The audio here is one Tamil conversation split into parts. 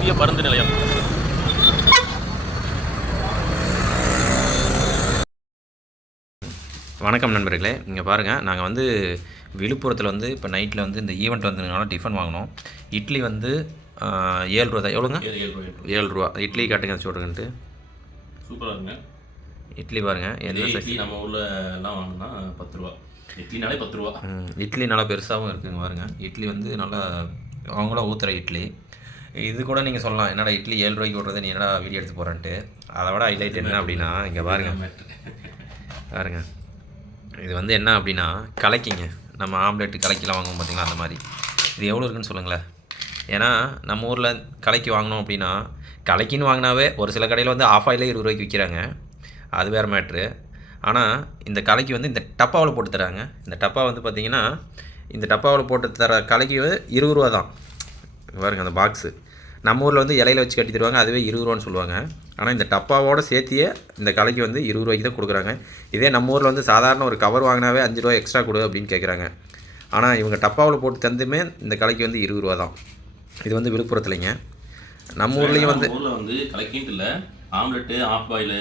புதிய பருந்து நிலையம். வணக்கம் நண்பர்களே, இங்கே பாருங்கள், நாங்கள் வந்து விழுப்புரத்தில் வந்து இப்போ நைட்டில் வந்து இந்த ஈவெண்ட் வந்ததுனால டிஃபன் வாங்கினோம். இட்லி வந்து 7 ரூபா தான். எவ்வளோங்க? 7 ரூபா. இட்லி காட்டுங்க சொல்கிறேன்ட்டு. சூப்பராக இருங்க இட்லி பாருங்கள். என்ன இட்லி நம்ம ஊரில் எல்லாம் வாங்கினா 10 ரூபா. இட்லினாலே 10 ரூபா. இட்லி நல்லா பெருசாகவும் இருக்குங்க பாருங்கள். இட்லி வந்து நல்லா அவங்கள ஊற்றுற இட்லி. இது கூட நீங்கள் சொல்லலாம், என்னடா இட்லி 7 ரூபாய்க்கு விட்றது, நீ என்னடா வீடியோ எடுத்து போகிறேன்ட்டு. அதை விட ஹைலைட் என்ன அப்படின்னா, இங்கே பாருங்கள், இது வந்து என்ன அப்படின்னா கலக்கிங்க. நம்ம ஆம்லெட்டு கலக்கிலாம் வாங்குவோம் பார்த்தீங்களா, அந்த மாதிரி. இது எவ்வளோ இருக்குன்னு சொல்லுங்களேன். ஏன்னா நம்ம ஊரில் கலக்கி வாங்கினோம் அப்படின்னா, கலக்கின்னு வாங்கினாவே ஒரு சில கடையில் வந்து ஆஃப் ஆயிலே 20 ரூபாய்க்கு விற்கிறாங்க, அது வேறு மேட்ரு. ஆனால் இந்த கலக்கி வந்து இந்த டப்பாவில் போட்டு தராங்க. இந்த டப்பா வந்து பார்த்திங்கன்னா, இந்த டப்பாவில் போட்டு தர கலக்கி 20 ரூபா தான். பாருங்கள் அந்த பாக்ஸு. நம்ம ஊரில் வந்து இலையில வச்சு கட்டி தருவாங்க, அதுவே 20 ரூபான்னு சொல்லுவாங்க. ஆனால் இந்த டப்பாவோடு சேர்த்தியே இந்த கலைக்கு வந்து 20 ரூபாய்க்கு தான் கொடுக்குறாங்க. இதே நம்ம ஊரில் வந்து சாதாரண ஒரு கவர் வாங்கினாவே 5 ரூபா எக்ஸ்ட்ரா கொடு அப்படின்னு கேட்குறாங்க. ஆனால் இவங்க டப்பாவில் போட்டு தந்துமே இந்த கலைக்கு வந்து 20 ரூபா தான். இது வந்து விழுப்புரத்துலைங்க. நம்ம ஊர்லேயும் வந்து ஊரில் வந்து கலக்கின்ட்டு இல்லை, omelette, half boil,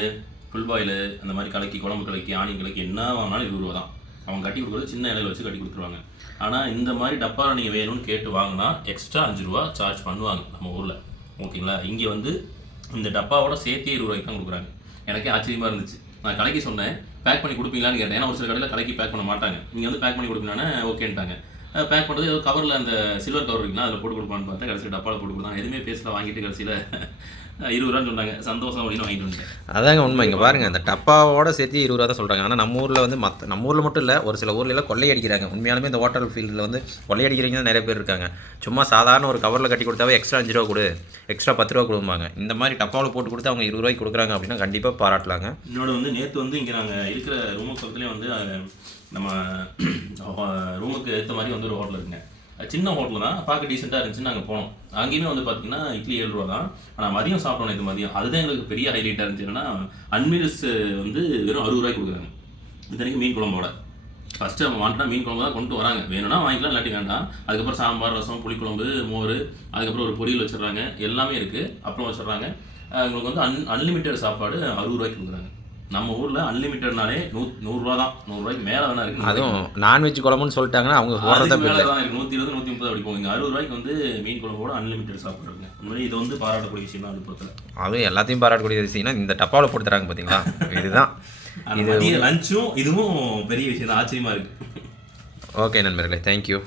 full boil, அந்த மாதிரி கலக்கி, குழம்பு கலக்கி, ஆனியன் கலக்கி என்ன வாங்கினாலும் 20 ரூபா தான். அவங்க கட்டி கொடுக்குறது சின்ன இலையில வச்சு கட்டி கொடுத்துருவாங்க. ஆனால் இந்த மாதிரி டப்பாவில் நீங்கள் வேணும்னு கேட்டு வாங்கினா எக்ஸ்ட்ரா 5 ரூபா சார்ஜ் பண்ணுவாங்க நம்ம ஊரில். ஓகேங்களா? இங்கே வந்து இந்த டப்பாவோட சேர்த்தே 20 ரூபாய்க்கு தான் கொடுக்குறாங்க. எனக்கே ஆச்சரியமாக இருந்துச்சு. நான் கலக்கி சொன்னேன், பேக் பண்ணி கொடுப்பீங்களான்னு கேட்டேன். ஏன்னா ஒரு சில கடையில் கலக்கி பேக் பண்ண மாட்டாங்க. நீங்கள் வந்து பேக் பண்ணி கொடுப்பீங்களான்னு ஓகேன்ட்டாங்க. பேக் பண்ணுறது ஏதோ கவரில் அந்த சில்வர் கவர் இருக்குங்களா, அதில் போட்டு கொடுப்பான்னு பார்த்தா கடைசியில் டப்பாவில் போட்டு கொடுத்தாங்க. எதுவுமே பேசல, வாங்கிட்டு கடைசியில் 20 ரூபான்னு சொன்னாங்க. சந்தோஷம் அப்படின்னு வாங்கிட்டு வந்துட்டேன். அதாங்க உண்மை. இங்கே பாருங்கள், அந்த டப்பாவோட சேர்த்து 20 ரூபா தான் சொல்கிறாங்க. ஆனால் நம்ம ஊரில் வந்து நம்ம ஊரில் மட்டும் இல்லை, ஒரு சில ஊர்லாம் கொள்ளையடிக்கிறாங்க. உண்மையாலுமே இந்த ஹோட்டல் ஃபீல்டில் வந்து கொள்ளையடிக்கிறீங்க தான் நிறைய பேர் இருக்காங்க. சும்மா சாதாரண ஒரு கவரில் கட்டி கொடுத்தாவே எக்ஸ்ட்ரா 5 ரூபா கொடு, எக்ஸ்ட்ரா 10 ரூபா கொடுப்பாங்க. இந்த மாதிரி டப்பாவில் போட்டு கொடுத்து அவங்க 20 ரூபாய்க்கு கொடுக்குறாங்க அப்படின்னா கண்டிப்பாக பாராட்டலாங்க. இன்னொன்று வந்து நேற்று வந்து இங்கே நாங்கள் இருக்கிற ரூமுக்கு பக்கத்துலேயே வந்து நம்ம ரூமுக்கு ஏற்ற மாதிரி வந்து ஒரு ஹோட்டல் இருக்குங்க. சின்ன ஹோட்டல் தான், பார்க்க டீசெண்டாக இருந்துச்சுன்னு நாங்கள் போனோம். அங்கேயுமே வந்து பார்த்தீங்கன்னா இட்லி 7 ரூபா தான். ஆனால் மதியம் சாப்பிட்டோம் இது மதியம். அதுதான் எங்களுக்கு பெரிய ஹைலைட்டாக இருந்துச்சு. என்னன்னா அன்மீல்ஸ் வந்து வெறும் 60 ரூபாய்க்கு கொடுக்குறாங்க. இத்தனைக்கும் மீன் குழம்போட. ஃபஸ்ட்டு அவங்க வாங்கினா மீன் குழம்பு தான் கொண்டு வராங்க. வேணும்னா வாங்கிக்கலாம், இல்லாட்டி வேண்டாம். அதுக்கப்புறம் சாம்பார், ரசம், புளிக்குழம்பு, மோர், அதுக்கப்புறம் ஒரு பொரியல் வச்சிடுறாங்க. எல்லாமே இருக்குது. அப்புறம் வச்சிடுறாங்க. உங்களுக்கு வந்து அன்லிமிட்டட் சாப்பாடு 60 ரூபாய்க்கு கொடுக்குறாங்க. நம்ம ஊரில் அன்லிமிட்டட்னாலே 100 ரூபா தான். 100 ரூபாய்க்கு மேலே வேணா இருக்குது. அதுவும் நான்வெஜ் குழம்புன்னு சொல்லிட்டாங்கன்னா அவங்க போடுறத மேலே தான் இருக்குது. 120, 130 அப்படி போங்க. 60 ரூபாய்க்கு வந்து மீன் குழம்போட அன்லிமிட்டட் சாப்பாடு இருக்குங்க. உண்மையிலே இது வந்து பாராட்டக்கூடிய விஷயம் தான் விழுப்புரத்தில். அதுவும் எல்லாத்தையும் பாராட்டக்கூடிய விஷயம்னா இந்த டப்பாவில் போட்டு தராங்க பார்த்தீங்களா, இதுதான். இது லஞ்சும் இதுவும் பெரிய விஷயம் தான். ஆச்சரியமாக இருக்குது. ஓகே நண்பர்களே, தேங்க்யூ.